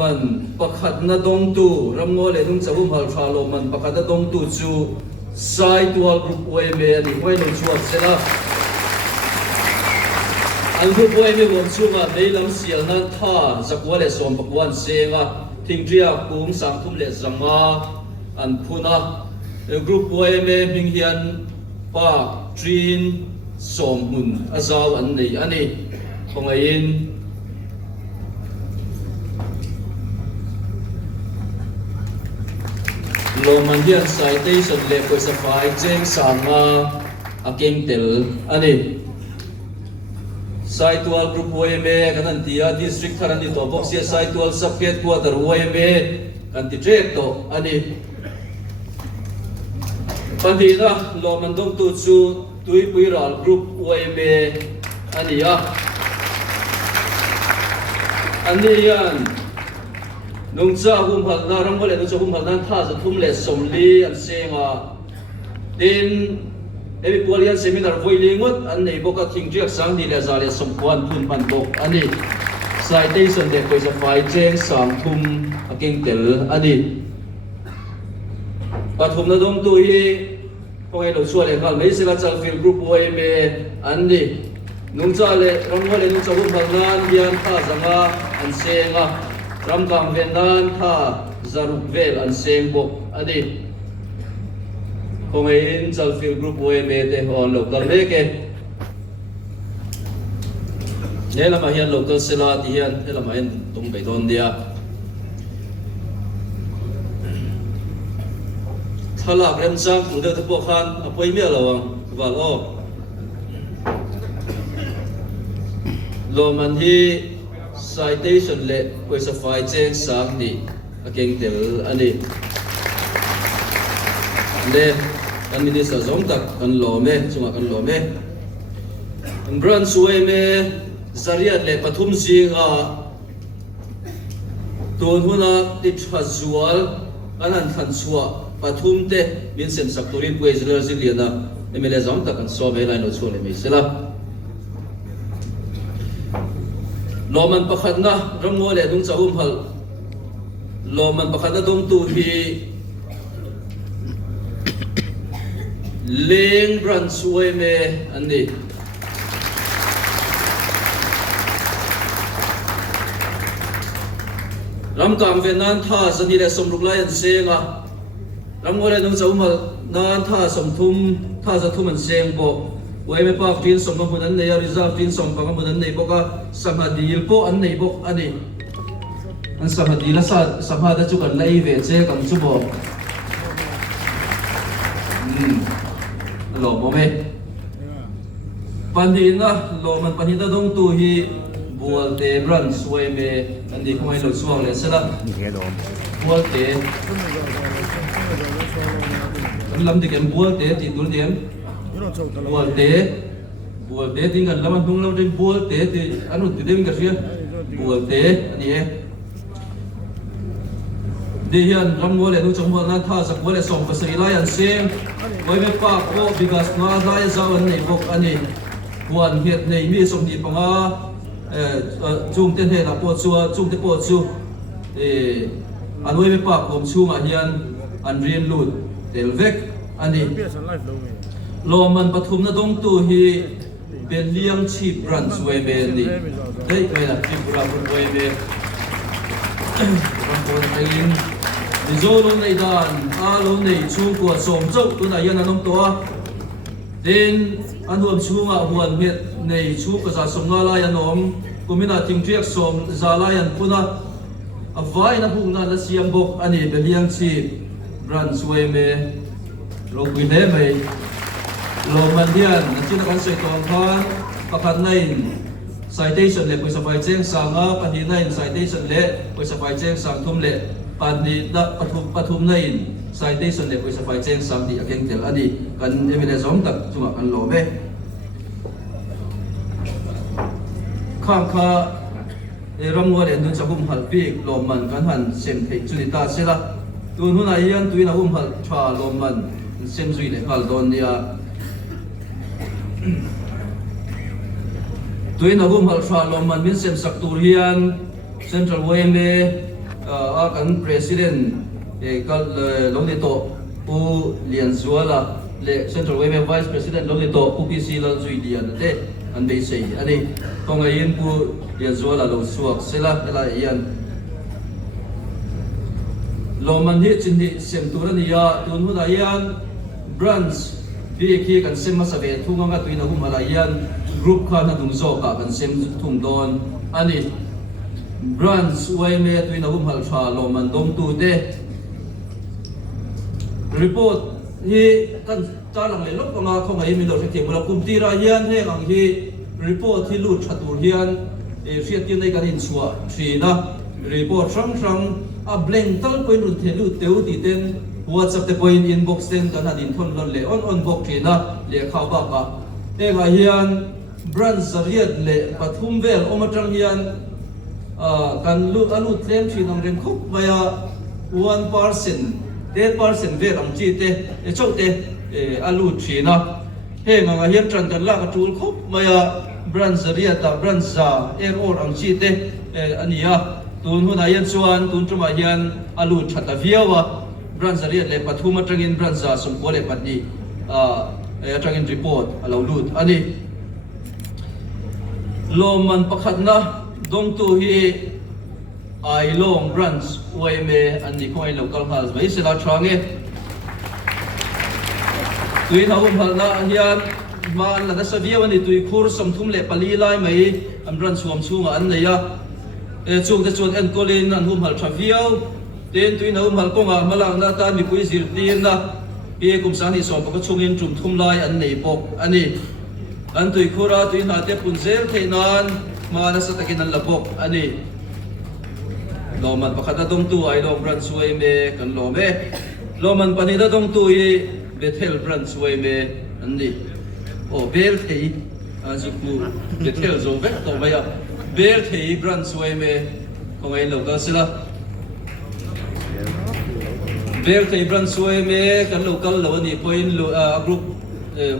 มันประคัดนาดงตูรำงอเลยนุ่งจะวุ่นหัลชาลมันประคัดนาดงตูจูสายตัวกรุ๊ปเวเมนี่ไว้ลงชัวเสร็จแล้วอันกรุ๊ปเวเมวันช่วงในลำเสียงนั้นท่าจักว่าเลยสมบักวันเสียงทิ้งเรียกกุ้งสังทุ่มเล็ดจังมาอันพูนะกรุ๊ปเวเมมิงเฮียนปากทรีนสมหุ่นอาซาวอันนี้ของไอ้ยินโลมันเฮียนไซเตชันเล็กกว่าสฟายเจงสังมาอาเก่งเตลอันนี้ไซตัวกรุ๊ปวายเมกันนั่นที่ดิสทริกทารันดิโตบ็อกเซียไซตัวสับเกตควอเตอร์วายเมกันที่เจตโตอันนี้ปัญหาโลมันต้องตูจูตุยปุยรัลกรุ๊ปวายเมอันนี้อันนี้ยันนุ่งจ้าหุ่มหัดนารำวเลยนุ่งจ้าหุ่มหัดนั้นท่าจะทุ่มเล็ดสมลีอันเซงดินปวลยันเซมินาร์วยลิงวดอันนี้บอกว่าทิ้งเรียกสังดีเลซาเลสมควรทุนปันตกอันนี้สายเตสันเด็กไปจะไฟเจงสังทุ่มเก่งเตลอันนี้ปฐมนาดงตุยพวกไอ้เราช่วยเลยครับไม่ใช่ว่าจะฟิลกรุ๊ปวายเมอันนี้นุ่งจ้าเลยรำวเลยนุ่งจ้าหุ่มหัดนั้นยันท่าจังอันเซงรำกำเวนนันท่าจารุกเวลอันเซงบกอันนี้คงเห็นจัลฟิลกรุ๊ปเวเมเตออนโลกลเมเกเนี่ยเรามาเห็นโลกลเซลาที่เห็นเรามาเห็นตรงไปตอนเดียถ้าหลักเริ่มจังอุดรธานีขันอภัยเมียเราวังว่าโลมันที่ไซเตชันเล็กกว่าสฟายเจงสังนี่เก่งเตลอันนี้เล่อันนี้สะสมตักอันหล่อเมสมัครอันหล่อเมอันบรันสวยเมจารียดเล็กปฐุมสิงห์ตัวหัวหน้าติดหัดจวลอันนั้นขันชัวปฐุมเตมินเซมสักตัวรินเวสเลอร์ซิเลียนะเอเมเลสอมตักอันโซเมลัยโนชัวเลยไม่ใช่ละโลมันประคันนะรำงอเลยนุ่งจะหุ่มหัลโลมันประคันนะดมตูฮีเลี้ยงบรันสวยเมอันนี้รำกำเวนนันท่าสนิเลสมรุกไลอันเซงรำงอเลยนุ่งจะหุ่มหัลนันท่าสมทุมท่าจะทุ่มอันเซงบอกไว้ไม่ปากฟินสมบัตินั้นในริซาฟินสมบัตินั้นในบอกว่าสมาดีลโปอันในบอกอันนี้อันสมาดีละสมาได้จุกันไล่เวเจกันจุบอกหล่อบ่เมปันดีนะหล่อมันปันดีตะดงตูฮีบัวเตบรันสวยเมอันนี้คงให้หลุดช่วงเลยสิละบัวเตลำเด็กบัวเตติดตัวเดียมบัวเตทิ้งกันแล้วมันทุ่งเราได้บัวเตติอันนู้นติดเด้งกันเสียบัวเตอันนี้ดียันรำวัวเลยนุ่งจงวัวนั้นท่าสักวัวเลยส่งภาษาอิไลอันเซมไว้ไม่ปากโอ้บิกัสงาได้จะอันนี้บอกอันนี้วันเหตุในมีสมดีปังจุ่มเต้นเหตุปวดชัวจุ่มเต้นปวดชัวอันไว้ไม่ปากผมชูมาเฮียนอันเรียนลุดเตลเวกอันนี้โลมันปฐุมนาดงตูฮีเป็นเลี้ยงชีพรันสวยเมนี่ได้ไปนะชีพรันสวยเมรันคนไอ้ลิงดิโจลงในด้านอาลงในชูกวดสมเจ้าตัวไหนยันน้องตัวเดินอันรวมชูงาหวนเม็ดในชูกษัตริย์สมงาลายันน้องกุมินาทิงเทียกสมซาลายันพุนะอภัยนะพวกนั้นละเสียงบกอันนี้เป็นเลี้ยงชีพรันสวยเมโลกุยเล่ไหมโลมันเดียนนั่นที่นักการเสียตองพานประคันในไซเตชันเล็กไปสบายเจ้งสังปันดีในไซเตชันเล็กไปสบายเจ้งสังทุ่มเล็กปันดีดับปฐุมในไซเตชันเล็กไปสบายเจ้งสังดีเก่งเตลอันนี้กันเอเมเลสอมตักจุมากันโลเมข้างข้ารำงัวเด่นดุนจะหุ่มหัดปีกโลมันกันหันเซมเทจุนิตาเสละตัวนู้นไอ้ยันตัวน่ะหุ่มหัดชาโลมันเซมจุยเล็กฮัลโดนเนี่ยตัวน่ะหุ่มหัดชาโลมันมินเซมสักตูเรียน Central WMA kan President kal long ni to u lian zuala le Central WMA Vice President long ni to UPC la zui lian de an be sei ani kong ayin pu lian zuala lo suak sela ela yan lo man hi chin hi sem turan ya tun hu da yan branch bi ki kan sem ma sabe thunga nga tuina hum ala yan group kha na dung zo ka kan sem thung don ani branch WMA tuina hum hal tha lo man dom tu de report hi kan ta lang le lok nga khong ai mi lo thek mo kum ti ra hian he ang hi report hi lu thatur hian fiat tin nei kan in chua thina report sang a blank tal point run thelu teu ti ten WhatsApp te point inbox ten kan hadin thon lon le on box thina le khaw ba ka e ga hian branch zariat le pathum vel omatang hian kan lu alu tlen thinang rem khop maya 1% 10% ve ang chi te e chok te alu thina he nga hian tran kan la ka tul khop maya branch zariat ta branch za error ang chi te ania tun huna yan chuan tun tuma hian alu thata viawa branch zariat le pathuma tangin branch za som ko le patni tangin report alo lut ani loman pakhatna dong tu hi ai long branch WMA ani khoi local hal mai sela thange tui na hum hal na hian man la da savia wani tui khur som thum le pali lai mai am branch suam chunga an neya chung te chuan en kolin an hum hal thaviau ten tui na hum hal konga malang na ta mi pui zir tin na pe kum san hi som pa chungin tum thum lai an nei pok ani an tui khura tui na te punzel theinan ma na sa takin an lapok ani loman pakata dong tu ai long branch WMA kan lome loman panida dong tu i Bethel branch WMA ani o bel thei azuku Bethel zo vek to maya bel thei branch WMA kongai local sila bel thei branch WMA kan local lo ani point group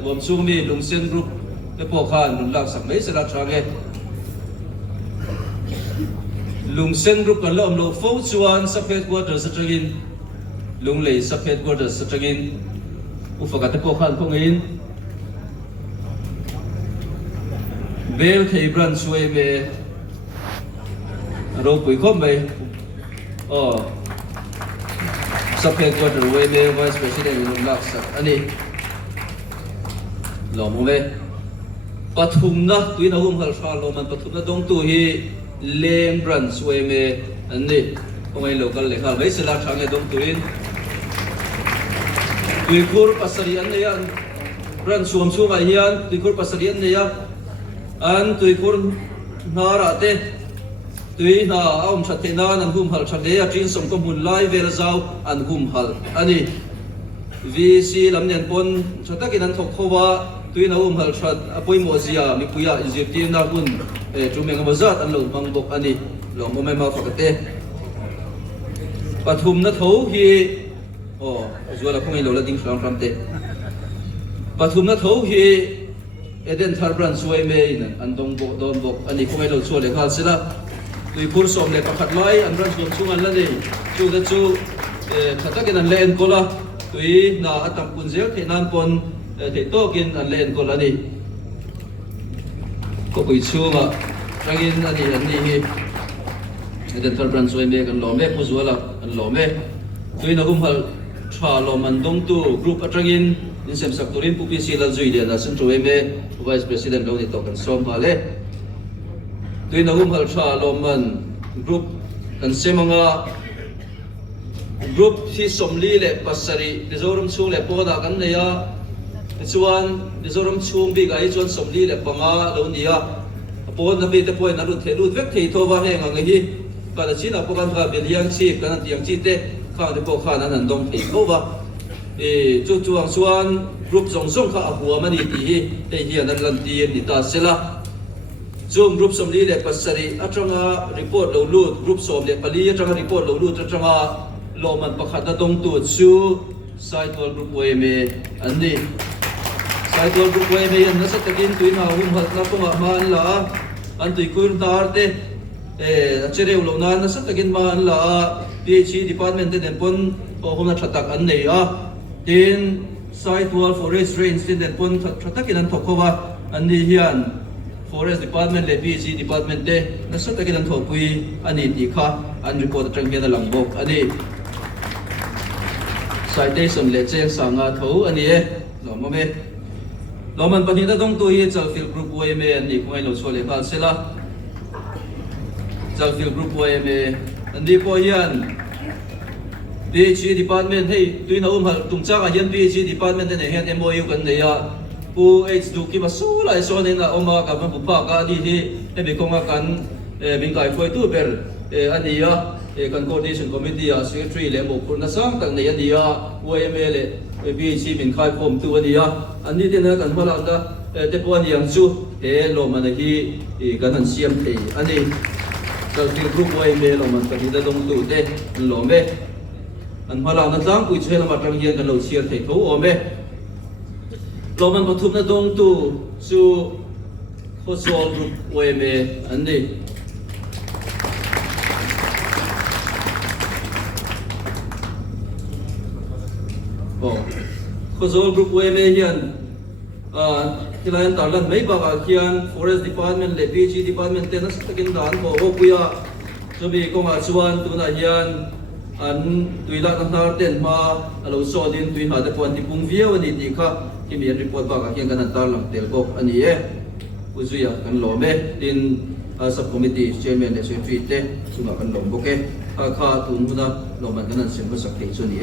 bom sumi lungsen group te po khan lun lak sak mai sila thange lungsen group kan lo am lo fo chuan sub headquarters atangin lunglei sub headquarters atangin ufaka te po khan khongin bel thei branch WMA ro pui khom mai sub headquarters WMA vice president lun lak sak ani lo mo ve pathum na tuina hum hal sha lo man pathum na dong tu hi lem branch WMA ani kongai local le khal mai sela thange dong tuin tuikur pasari an ya branch suam suam hian tuikur pasari an ya an tuikur nara te tui na aum thatena an hum hal thale a tin som ko mun lai vel zau an hum hal ani VC lamnen pon thatakin an thok khowa tui na hal that apoi mozia mi puya Egypt na hun tumeng mazat an lo mang bok ani lo mo mai ma fakate pathum na tho hi zuala khongai lo la ding flam flam te pathum na tho hi eden thar branch WMA in an dong bok don bok ani khongai lo chu le khal sila tui pur som le pakhat lai an branch dong chung an la ni chu da chu thatakin an le en kola tui na atam punzel thenan pon te tokin an len ko lani ko pui chunga rangin ani hi eden thar branch WMA kan lome puzuala an lome tui na hum hal tha lo man dong tu group atangin in sem saktorin PPC la zui dia na Central WMA vice president lo ni to kan som hale tui na hum hal tha lo man group kan semanga group hi somli le pasari mizoram chung le poda kan neya chuan mizoram chung bi gai chuan somli le panga lo nia pon na bi te point na ru thelu vek thei tho wa he nga ngi ka da china po kan ka beliang chi kan tiang chi te kha de po kha nan dong thei tho wa chu chuang chuan group zong zong kha a huwa mani ti hi te hi an lan ti ni ta sela zoom group somli le pasari atanga report lo lut group som le pali atanga report lo lut atanga loman pakhata dong tu chu cycle group WMA ani cycle group WMA an nasa takin tuin ha hum hat na ko ma la an tui kur dar te เจเรวลงนั้นสักตะกินมาอันละ PhD department เด่นปนโอ้ผมน่ะชัดตักอันนี้ดินไซต์วัว forest range เด่นปนชัดตักกินอันทกว่าอันนี้เฮียน forest department และ PhD department เด่นสักตะกินอันทกปุยอันนี้ดีค่ะอัน report จังเกียนหลังบอกอันนี้ citation และแจ้งสั่งเท่าอันนี้หลอมมั้ยเรามันปฏิทินต้องตัวยี่จาก field group OMA อันนี้คงให้เราช่วยเลยกันเสร็จละจาก field group OMA อันนี้พอยัน PhD department ให้ตัวน้องหัดตุ้งจากยัน PhD department เนี่ยเห็น MOU กันเนี่ยผู้ H ดูกี่มาสู้เลยส่วนนี้นะออกมากับมันบุปผากันที่ให้ไปคงกันมิงกายไฟตู้เบลอันนี้กัน coordination committee secretary เลยบอกคนนั้นสั่งตั้งในอันนี้OMA เลย PhD มิงกายผมตัวนี้อันนี้เนี่ยกันพลังนะแต่พวกนี้ยังสู้ลงมาในที่กันนั่นเสียมเทอันนี้จาก field group OMA ลงมาปฏิทินต้องดูเด้ลงเมอันพลังนั้นจังกุยเชื่อมาจังเย็นกันเราเชียร์เททูโอเมเรามันปฐุมนั้นตรงตู้สู่โคโซลกรุ๊ปโอเมอันนี้โคโซลกรุ๊ปโอเมเฮียนที่เราเห็นตอนนั้นไม่บอกเฮียน forest department และ PG department เต็นนั้นสักกินด่านบอกว่าคุยจะมีกองอาชวนตัวนั้นเฮียนอันตุยละนักนาเต้นมาเราสอนดินตุยหาแต่คนที่ปุ่งเวียวันนี้ดีค่ะที่มีรีพอร์ตว่ากันกันตาหลังเตลบอกอันนี้ผู้ช่วยกันหล่อเมดินสับคอมมิตี้เชมเมนและเชฟฟีเต้สุนัขกันหล่อโอเคข้าตุนมุนะหล่อมันกันนั้นเสียงภาษาเกย์ส่วนนี้